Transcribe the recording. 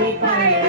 Bye.